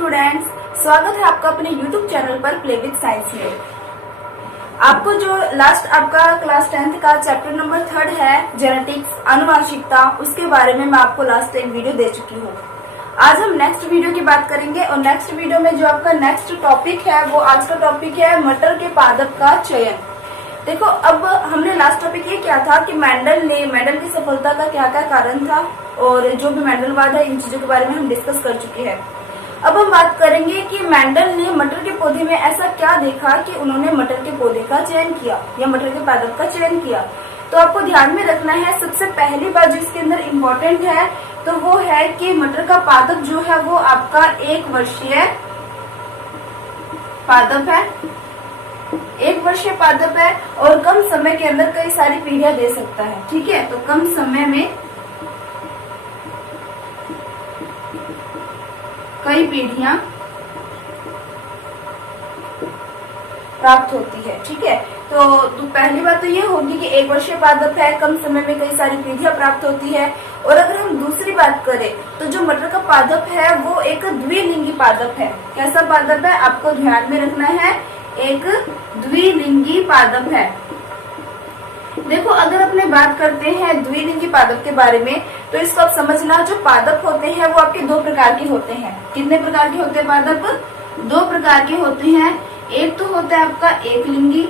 Students, स्वागत है आपका अपने YouTube चैनल पर प्ले विद साइंस में। आपको जो लास्ट आपका क्लास 10th का चैप्टर नंबर 3 है जेनेटिक्स आनुवांशिकता, उसके बारे में मैं आपको लास्ट एक वीडियो दे चुकी हूँ। आज हम नेक्स्ट वीडियो की बात करेंगे और नेक्स्ट वीडियो में जो आपका नेक्स्ट टॉपिक है वो आज का टॉपिक है मटर के पादप का चयन। देखो, अब हमने लास्ट टॉपिक ये क्या था कि मेंडल की सफलता का क्या क्या कारण था और जो भी मेंडलवाद है इन चीजों के बारे में हम डिस्कस कर चुके हैं। अब हम बात करेंगे कि मेंडल ने मटर के पौधे में ऐसा क्या देखा कि उन्होंने मटर के पौधे का चयन किया या मटर के पादप का चयन किया। तो आपको ध्यान में रखना है, सबसे पहली बात जो इसके अंदर इम्पोर्टेंट है तो वो है कि मटर का पादप जो है वो आपका 1 वर्षीय पादप है, 1 वर्षीय पादप है और कम समय के अंदर कई सारी पीढ़ियां दे सकता है। ठीक है, तो कम समय में कई पीढ़ियां प्राप्त होती है। ठीक है, तो पहली बात तो ये होगी कि 1 वर्षीय पादप है, कम समय में कई सारी पीढ़ियां प्राप्त होती है। और अगर हम दूसरी बात करें तो जो मटर का पादप है वो एक द्विलिंगी पादप है। कैसा पादप है आपको ध्यान में रखना है, एक द्विलिंगी पादप है। देखो, अगर अपने बात करते हैं द्विलिंगी पादप के बारे में तो इसको आप समझना, जो पादप होते हैं वो आपके 2 प्रकार के होते हैं। कितने प्रकार के होते हैं पादप? 2 प्रकार के होते हैं। एक तो होता है आपका एकलिंगी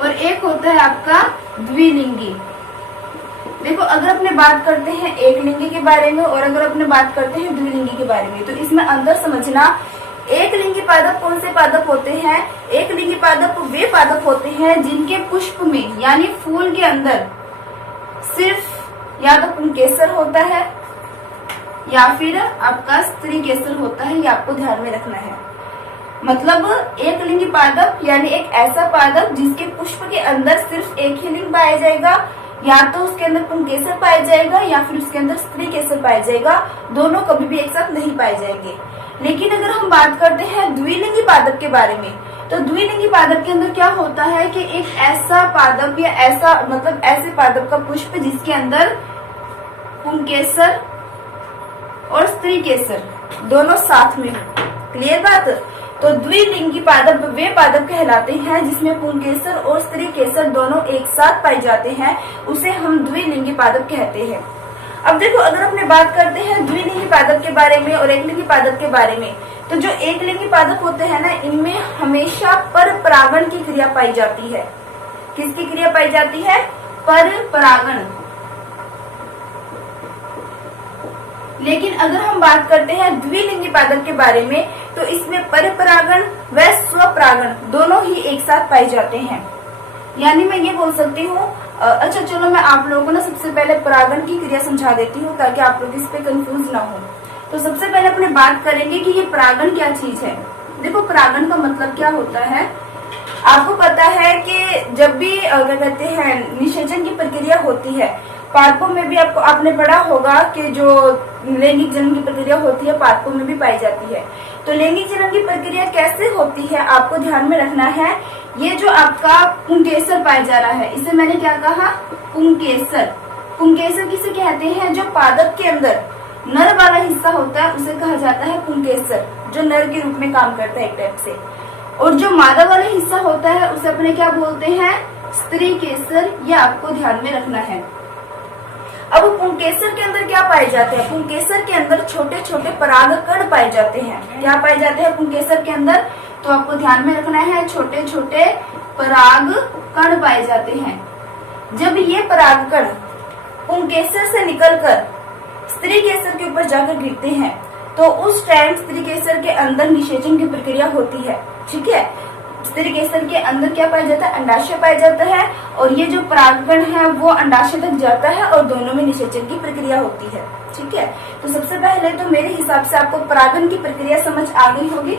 और एक होता है आपका द्विलिंगी। देखो, अगर अपने बात करते हैं एकलिंगी के बारे में और अगर अपने बात करते हैं द्विलिंगी के बारे में तो इसमें अंदर समझना, एक लिंगी पादप कौन से पादप होते हैं? एक लिंगी पादप वे पादप होते हैं जिनके पुष्प में यानी फूल के अंदर सिर्फ या तो पुंकेसर होता है या फिर आपका स्त्री केसर होता है। ये आपको ध्यान में रखना है। मतलब एक लिंगी पादप यानी एक ऐसा पादप जिसके पुष्प के अंदर सिर्फ एक ही लिंग पाया जाएगा, या तो उसके अंदर पुंकेसर पाया जाएगा या फिर उसके अंदर स्त्री केसर पाया जाएगा। दोनों कभी भी एक साथ नहीं पाए जाएंगे। लेकिन अगर हम बात करते हैं द्विलिंगी पादप के बारे में तो द्विलिंगी पादप के अंदर क्या होता है कि एक ऐसा पादप या ऐसा मतलब ऐसे पादप का पुष्प जिसके अंदर पुंकेसर और स्त्री केसर दोनों साथ में हो। क्लियर बात? तो द्विलिंगी पादप वे पादप कहलाते हैं जिसमें पुंकेसर और स्त्री केसर दोनों एक साथ पाए जाते हैं, उसे हम द्विलिंगी पादप कहते हैं। अब देखो, अगर अपने बात करते हैं द्विलिंगी पादप के बारे में और एकलिंगी पादप के बारे में तो जो एकलिंगी पादप होते हैं ना, इनमें हमेशा पर परागण की क्रिया पाई जाती है। किसकी क्रिया पाई जाती है? पर परागण। लेकिन अगर हम बात करते हैं द्विलिंगी पादप के बारे में तो इसमें पर परागण व स्वपरागण दोनों ही एक साथ पाए जाते हैं। यानी मैं ये बोल सकती हूँ, अच्छा चलो मैं आप लोगों को ना सबसे पहले परागण की क्रिया समझा देती हूँ ताकि आप लोग इस पे कंफ्यूज ना हो। तो सबसे पहले अपने बात करेंगे कि ये परागण क्या चीज है। देखो, परागण का मतलब क्या होता है आपको पता है कि जब भी क्या कहते हैं निषेचन की प्रक्रिया होती है, पादपों में भी आपने पढ़ा होगा कि जो लैंगिक जनन की प्रक्रिया होती है पादपों में भी पाई जाती है। तो लैंगिक जनन की प्रक्रिया कैसे होती है आपको ध्यान में रखना है। ये जो आपका पुंकेसर पाया जा रहा है, इसे मैंने क्या कहा? पुंकेसर। पुंकेसर किसे कहते हैं? जो पादप के अंदर नर वाला हिस्सा होता है उसे कहा जाता है पुंकेसर, जो नर के रूप में काम करता है एक टाइप से। और जो मादा वाला हिस्सा होता है उसे अपने क्या बोलते हैं? स्त्री केसर। ये आपको ध्यान में रखना है। अब पुंकेसर के अंदर क्या पाए जाते हैं? पुंकेसर के अंदर छोटे छोटे पराग कण पाए जाते हैं। क्या पाए जाते हैं पुंकेसर के अंदर? तो आपको ध्यान में रखना है, छोटे छोटे पराग कण पाए जाते हैं। जब ये पराग कण पुंकेसर से निकलकर स्त्री केसर के ऊपर जाकर गिरते हैं तो उस टाइम स्त्री केसर के अंदर निषेचन की प्रक्रिया होती है। ठीक है, स्त्री केसर के अंदर क्या पाया जाता है? अंडाशय पाया जाता है और ये जो परागकण है वो अंडाशय तक जाता है और दोनों में निषेचन की प्रक्रिया होती है। ठीक है, तो सबसे पहले तो मेरे हिसाब से आपको परागण की प्रक्रिया समझ आ गई होगी।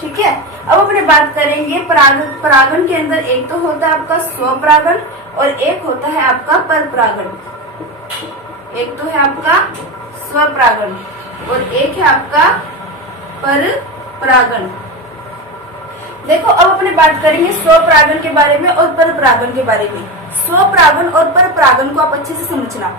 ठीक है, अब अपने बात करेंगे परागण के अंदर एक तो होता है आपका स्वपरागण और एक होता है आपका परपरागण। एक तो है आपका स्वपरागण और एक है आपका परपरागण। देखो, अब अपने बात करेंगे स्वपरागण के बारे में और परपरागण के बारे में। स्वपरागण और परपरागण को आप अच्छे से समझना।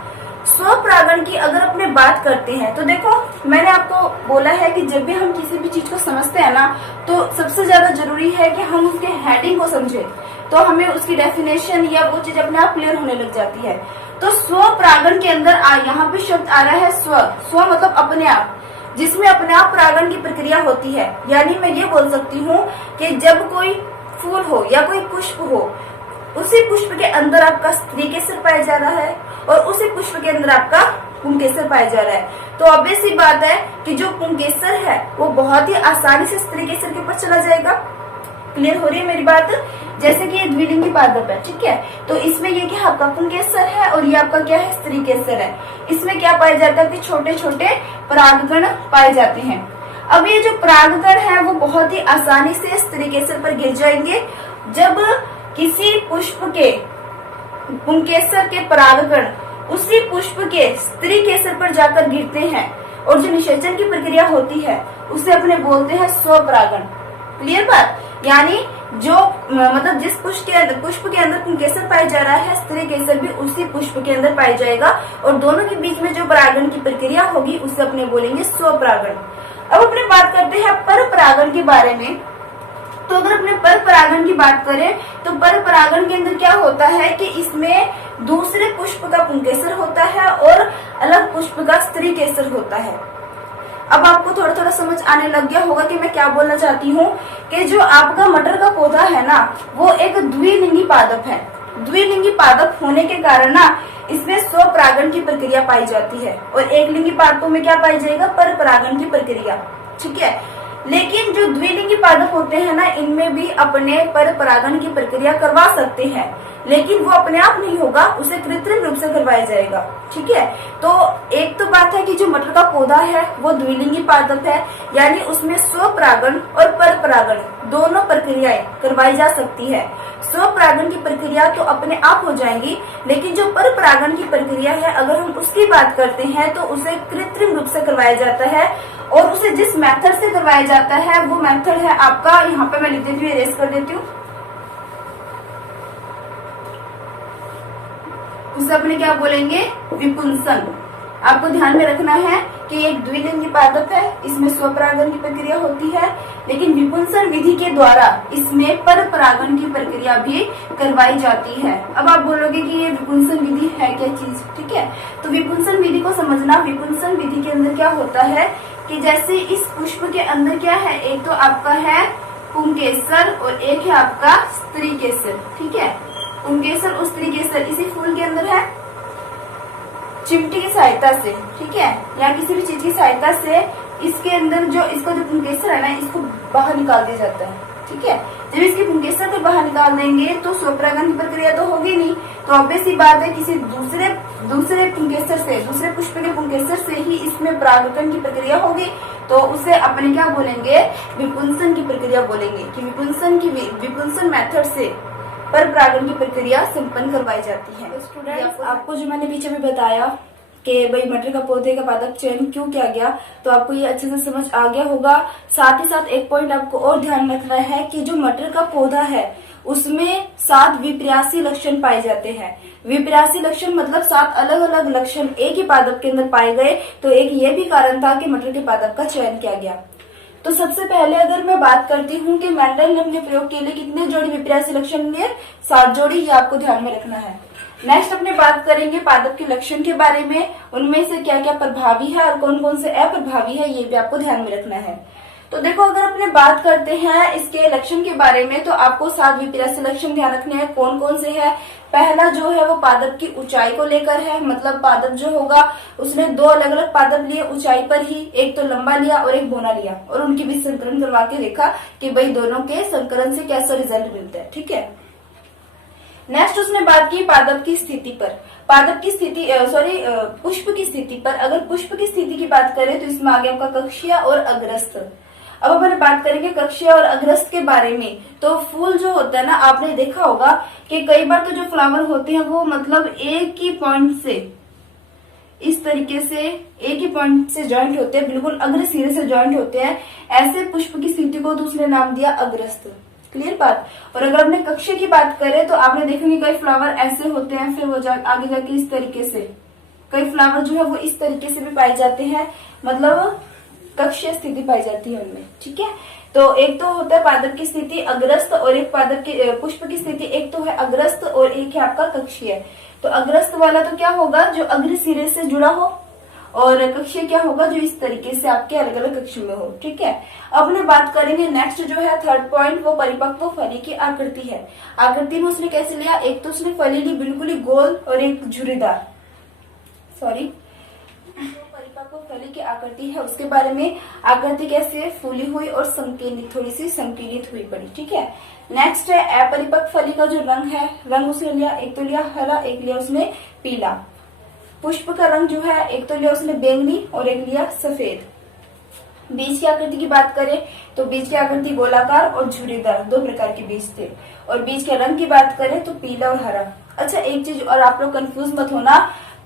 स्वपरागण की अगर अपने बात करते हैं तो देखो, मैंने आपको बोला है कि जब भी हम किसी भी चीज को समझते हैं ना, तो सबसे ज्यादा जरूरी है कि हम उसके हेडिंग को समझें, तो हमें उसकी डेफिनेशन या वो चीज अपने आप क्लियर होने लग जाती है। तो स्वपरागण के अंदर यहाँ पे शब्द आ रहा है स्व। स्व मतलब अपने आप, जिसमें अपने आप परागण की प्रक्रिया होती है। यानी मैं ये बोल सकती हूँ कि जब कोई फूल हो या कोई पुष्प हो, उसी पुष्प के अंदर आपका स्त्री केसर पाया जा रहा है और उसी पुष्प के अंदर आपका पुंकेसर पाया जा रहा है। तो ऑब्वियस सी बात है कि जो पुंकेसर है वो बहुत ही आसानी से स्त्री केसर के ऊपर चला जाएगा। क्लियर हो रही है मेरी बात? जैसे कि ये द्विलिंगी पादप है, ठीक है, तो इसमें ये क्या आपका पुंकेसर है और ये आपका क्या है, स्त्री केसर है। इसमें क्या पाया जाता है कि छोटे छोटे परागकण पाए जाते हैं। अब ये जो परागकण है वो बहुत ही आसानी से स्त्री केसर पर गिर जाएंगे। जब किसी पुष्प के पुंकेसर के परागकण उसी पुष्प के स्त्री केसर पर जाकर गिरते हैं और जो निषेचन की प्रक्रिया होती है उसे अपने बोलते हैं स्वपरागण। क्लियर बात? यानी जो मतलब जिस पुष्प के अंदर पुंकेसर पाया जा रहा है, स्त्री केसर भी उसी पुष्प के अंदर पाया जाएगा और दोनों के बीच में जो परागण की प्रक्रिया होगी उसे अपने बोलेंगे स्वपरागण। अब अपने बात करते हैं पर परागण के बारे में। तो अगर अपने पर परागण की बात करें तो पर परागण के अंदर क्या होता है कि इसमें दूसरे पुष्प का पुंकेसर होता है और अलग पुष्प का स्त्री केसर होता है। अब आपको थोड़ा थोड़ा समझ आने लग गया होगा कि मैं क्या बोलना चाहती हूँ कि जो आपका मटर का पौधा है ना, वो एक द्विलिंगी पादप है। द्विलिंगी पादप होने के कारण ना इसमें स्वपरागण की प्रक्रिया पाई जाती है और एक लिंगी पादपों में क्या पाई जाएगा, पर परागण की प्रक्रिया। ठीक है, लेकिन जो द्विलिंगी पादप होते हैं ना, इनमें भी अपने पर परागण की प्रक्रिया करवा सकते हैं, लेकिन वो अपने आप नहीं होगा, उसे कृत्रिम रूप से करवाया जाएगा। ठीक है, तो एक तो बात है कि जो मटर का पौधा है वो द्विलिंगी पादप है, यानी उसमें स्वपरागण और पर परागण दोनों प्रक्रियाएं करवाई जा सकती है। स्वपरागण की प्रक्रिया तो अपने आप हो जाएंगी, लेकिन जो पर परागण की प्रक्रिया है अगर हम उसकी बात करते हैं तो उसे कृत्रिम रूप से करवाया जाता है और उसे जिस मेथड से करवाया जाता है वो मेथड है आपका, यहाँ पे मैं लिख देती हूँ, इरेज कर देती हूँ, उसे अपने क्या बोलेंगे, विपुंसन। आपको ध्यान में रखना है कि एक द्विलिंगी पादप है, इसमें स्वपरागण की प्रक्रिया होती है, लेकिन विपुंसन विधि के द्वारा इसमें पर परागण की प्रक्रिया भी करवाई जाती है। अब आप बोलोगे कि ये विपुंसन विधि है क्या चीज? ठीक है, तो विपुंसन विधि को समझना। विपुंसन विधि के अंदर क्या होता है कि जैसे इस पुष्प के अंदर क्या है, एक तो आपका है पुंकेसर और एक है आपका स्त्री केसर। ठीक है, पुंकेसर और स्त्री केसर इसी फूल के अंदर है, चिमटी की सहायता से, ठीक है, या किसी भी चीज की सहायता से इसके अंदर जो इसका जो पुंकेसर है ना, इसको बाहर निकाल दिया जाता है। ठीक है, जब इसके पुंकेसर को बाहर निकाल देंगे तो स्वपरागण की प्रक्रिया तो होगी नहीं, तो ऑब्वियस सी बात है किसी दूसरे पुंकेसर से, दूसरे पुष्प के पुंकेसर से ही इसमें परागण की प्रक्रिया होगी, तो उसे अपने क्या बोलेंगे, विपुंसन की प्रक्रिया बोलेंगे कि विपुंसन मेथड से पर परागण की प्रक्रिया संपन्न करवाई जाती है। स्टूडेंट्स, आपको जो मैंने पीछे भी बताया कि भाई मटर का पौधे का पादप चयन क्यों किया गया, तो आपको ये अच्छे से समझ आ गया होगा। साथ ही साथ एक पॉइंट आपको और ध्यान में रखना है कि जो मटर का पौधा है उसमें 7 विपरासी लक्षण पाए जाते हैं। विपरासी लक्षण मतलब 7 अलग अलग लक्षण एक ही पादप के अंदर पाए गए, तो एक ये भी कारण था कि मटर के पादप का चयन किया गया। तो सबसे पहले अगर मैं बात करती हूँ कि मेंडल ने अपने प्रयोग के लिए कितने जोड़ी विपरासी लक्षण लिए, 7 जोड़ी, ये आपको ध्यान में रखना है। नेक्स्ट अपने बात करेंगे पादप के लक्षण के बारे में, उनमें से क्या क्या प्रभावी है और कौन कौन से अप्रभावी है, ये भी आपको ध्यान में रखना है। तो देखो, अगर अपने बात करते हैं इसके लक्षण के बारे में, तो आपको 7 विपरासी लक्षण ध्यान रखने हैं। कौन कौन से है? पहला जो है वो पादप की ऊंचाई को लेकर है, मतलब पादप जो होगा उसने 2 अलग अलग पादप लिए ऊंचाई पर ही, एक तो लंबा लिया और एक बोना लिया, और उनके बीच संकरण करवा के देखा कि भाई दोनों के संकरण से कैसा रिजल्ट मिलता है। ठीक है, नेक्स्ट उसने बात की पादप की स्थिति पर। पादप की स्थिति पुष्प की स्थिति पर। अगर पुष्प की स्थिति की बात करें तो इसमें आ गया आपका कक्षीय और अग्रस्त। अब अपन बात करेंगे कक्षीय और अग्रस्त के बारे में। तो फूल जो होता है ना, आपने देखा होगा कि कई बार तो जो फ्लावर होते हैं वो मतलब एक ही पॉइंट से, इस तरीके से एक ही पॉइंट से जॉइंट होते हैं, बिल्कुल अग्र सिरे से जॉइंट होते हैं। ऐसे पुष्प की स्थिति को दूसरे नाम दिया अग्रस्त। क्लियर बात? और अगर अपने कक्षीय की बात करें तो आपने देखेंगे कई फ्लावर ऐसे होते हैं, फिर वो आगे जाके इस तरीके से कई फ्लावर जो है वो इस तरीके से भी पाए जाते हैं, मतलब कक्षीय स्थिति पाई जाती है उनमें। ठीक है, तो एक तो होता है पादप की स्थिति अग्रस्त और एक पादप की पुष्प की स्थिति, एक तो है अग्रस्त और एक है आपका कक्षीय। तो अग्रस्त वाला तो क्या होगा, जो अग्र सिरे से जुड़ा हो, और कक्षीय क्या होगा, जो इस तरीके से आपके अलग अलग कक्षों में हो। ठीक है, अब हम बात करेंगे नेक्स्ट जो है थर्ड पॉइंट, वो परिपक्व फली की आकृति है। आकृति में उसने कैसे लिया, एक तो उसने फली ली बिल्कुल ही गोल और एक झुर्रीदार, परिपक्व फली की आकृति है उसके बारे में। आकृति कैसे, फूली हुई और संकीर्णित, थोड़ी सी संकीर्णित हुई पड़ी। ठीक है, नेक्स्ट है अपरिपक्व फली का जो रंग है, रंग उसने लिया, एक तो लिया हरा, एक लिया उसने पीला। पुष्प का रंग जो है, एक तो लिया उसने बैंगनी और एक लिया सफेद। बीज की आकृति की बात करें तो बीज की आकृति गोलाकार और झुर्रीदार, दो प्रकार के बीज थे। और बीज के रंग की बात करें तो पीला और हरा। अच्छा, एक चीज और आप लोग कंफ्यूज मत होना,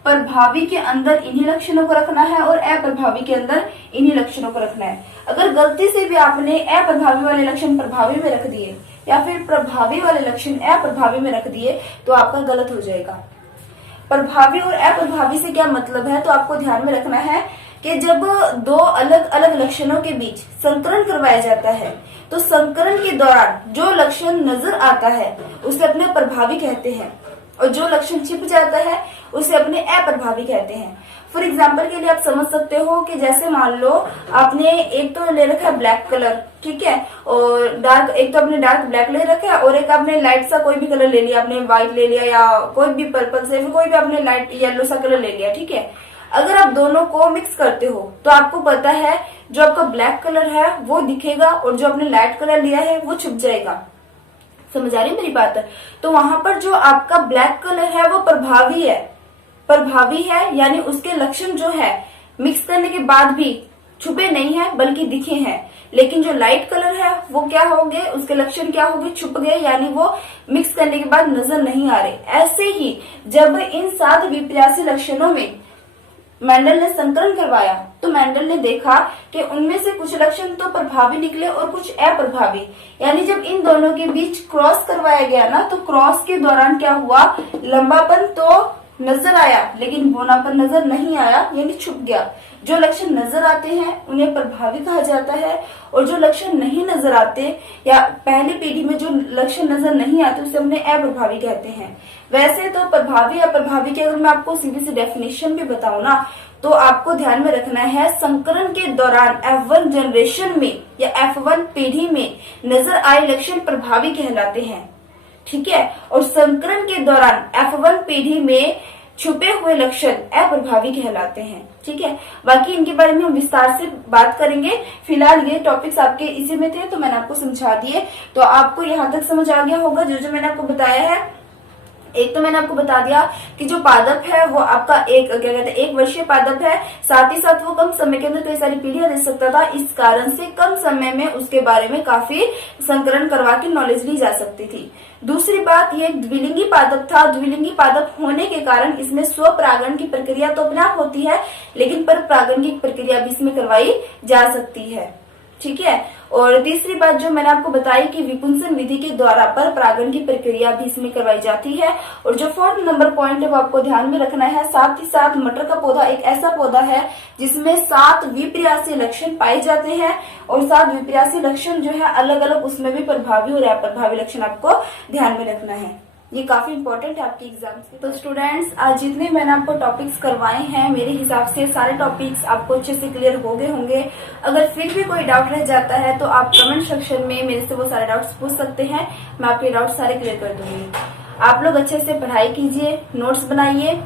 प्रभावी के अंदर इन्हीं लक्षणों को रखना है और अप्रभावी के अंदर इन्हीं लक्षणों को रखना है। अगर गलती से भी आपने अप्रभावी वाले लक्षण प्रभावी में रख दिए या फिर प्रभावी वाले लक्षण अप्रभावी में रख दिए तो आपका गलत हो जाएगा। प्रभावी और अप्रभावी से क्या मतलब है, तो आपको ध्यान में रखना है कि जब दो अलग अलग लक्षणों के बीच संकरण करवाया जाता है तो संकरण के दौरान जो लक्षण नजर आता है उसे अपने प्रभावी कहते हैं, और जो लक्षण छिप जाता है उसे अपने अप्रभावी कहते हैं। फॉर एग्जाम्पल के लिए आप समझ सकते हो कि जैसे मान लो आपने एक तो ले रखा है ब्लैक कलर, ठीक है, और डार्क, एक तो आपने डार्क ब्लैक ले रखा है और एक आपने लाइट सा कोई भी कलर ले लिया, आपने व्हाइट ले लिया या कोई भी पर्पल से कोई भी आपने लाइट येलो सा कलर ले लिया। ठीक है, अगर आप दोनों को मिक्स करते हो तो आपको पता है जो आपका ब्लैक कलर है वो दिखेगा और जो आपने लाइट कलर लिया है वो छुप जाएगा। समझ आ रही मेरी बात? तो वहां पर जो आपका ब्लैक कलर है वो प्रभावी है, प्रभावी है, यानी उसके लक्षण जो है मिक्स करने के बाद भी छुपे नहीं है बल्कि दिखे हैं। लेकिन जो लाइट कलर है वो क्या होंगे, उसके लक्षण क्या होंगे, छुप गए, यानी वो मिक्स करने के बाद नजर नहीं आ रहे। ऐसे ही जब इन 7 विपर्यासी लक्षणों में मेंडल ने संकलन करवाया तो मेंडल ने देखा कि उनमें से कुछ लक्षण तो प्रभावी निकले और कुछ अप्रभावी, यानी जब इन दोनों के बीच क्रॉस करवाया गया ना तो क्रॉस के दौरान क्या हुआ, लंबापन तो नजर आया लेकिन बौनापन नजर नहीं आया, यानी छुप गया। जो लक्षण नजर आते हैं उन्हें प्रभावी कहा जाता है और जो लक्षण नहीं नजर आते या पहली पीढ़ी में जो लक्षण नजर नहीं आते उसे हमने अप्रभावी कहते हैं। वैसे तो प्रभावी अप्रभावी की अगर मैं आपको सीधी सी डेफिनेशन भी बताऊं ना तो आपको ध्यान में रखना है, संकरण के दौरान F1 जनरेशन में या F1 पीढ़ी में नजर आए लक्षण प्रभावी कहलाते हैं। ठीक है, और संकरण के दौरान F1 पीढ़ी में छुपे हुए लक्षण अप्रभावी कहलाते हैं। ठीक है, बाकी इनके बारे में हम विस्तार से बात करेंगे। फिलहाल ये टॉपिक्स आपके इसी में थे तो मैंने आपको समझा दिए, तो आपको यहाँ तक समझ आ गया होगा जो जो मैंने आपको बताया है। एक तो मैंने आपको बता दिया कि जो पादप है वो आपका एक क्या कहते हैं 1 वर्षीय पादप है, साथ ही साथ वो कम समय के अंदर कई सारी पीढ़ियां दे सकता था, इस कारण से कम समय में उसके बारे में काफी संकलन करवा के नॉलेज ली जा सकती थी। दूसरी बात, ये एक द्विलिंगी पादप था। द्विलिंगी पादप होने के कारण इसमें स्वपरागण की प्रक्रिया तो अपने आप होती है लेकिन पर परागण की प्रक्रिया भी इसमें करवाई जा सकती है। ठीक है, और तीसरी बात जो मैंने आपको बताई कि विपुंसन विधि के द्वारा पर परागण की प्रक्रिया भी इसमें करवाई जाती है। और जो 4th नंबर पॉइंट है वो आपको ध्यान में रखना है, साथ ही साथ मटर का पौधा एक ऐसा पौधा है जिसमें 7 विपर्यासी लक्षण पाए जाते हैं और 7 विपर्यासी लक्षण जो है अलग अलग, उसमें भी प्रभावी और अप्रभावी लक्षण आपको ध्यान में रखना है। ये काफी इंपॉर्टेंट है आपके एग्जाम से। तो स्टूडेंट्स, आज जितने मैंने आपको टॉपिक्स करवाए हैं मेरे हिसाब से सारे टॉपिक्स आपको अच्छे से क्लियर हो गए होंगे। अगर फिर भी कोई डाउट रह जाता है तो आप कमेंट सेक्शन में मेरे से वो सारे डाउट्स पूछ सकते हैं, मैं आपके डाउट सारे क्लियर कर दूंगी। आप लोग अच्छे से पढ़ाई कीजिए, नोट्स बनाइए,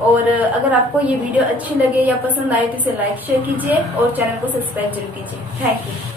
और अगर आपको ये वीडियो अच्छी लगे या पसंद आए तो इसे लाइक शेयर कीजिए और चैनल को सब्सक्राइब जरूर कीजिए। Thank you.